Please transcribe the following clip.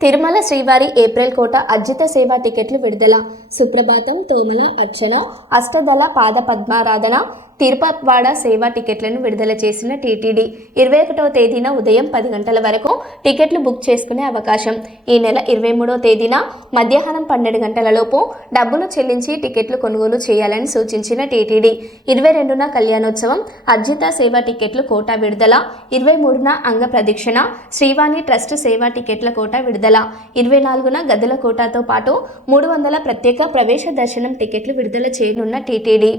తిరుమల శ్రీవారి ఏప్రిల్ కోట అర్జిత సేవా టికెట్లు విడుదల. సుప్రభాతం, తోమల అర్చన, అష్టదళ పాద పద్మారాధన, తిరుపత్వాడ సేవా టికెట్లను విడుదల చేసిన టీటీడీ 21వ తేదీన ఉదయం 10 గంటల వరకు టికెట్లు బుక్ చేసుకునే అవకాశం. ఈ నెల 23వ తేదీన మధ్యాహ్నం 12 గంటలలోపు డబ్బులు చెల్లించి టికెట్లు కొనుగోలు చేయాలని సూచించిన టీటీడీ 22న కళ్యాణోత్సవం, అర్జిత సేవా టికెట్లు కోటా విడుదల, 23న అంగ ప్రదక్షిణ, శ్రీవాణి ట్రస్ట్ సేవా టికెట్ల కోటా విడుదల, 24న గదుల కోటాతో పాటు 300 ప్రత్యేక ప్రవేశ దర్శనం టికెట్లు విడుదల చేయనున్న టీటీడీ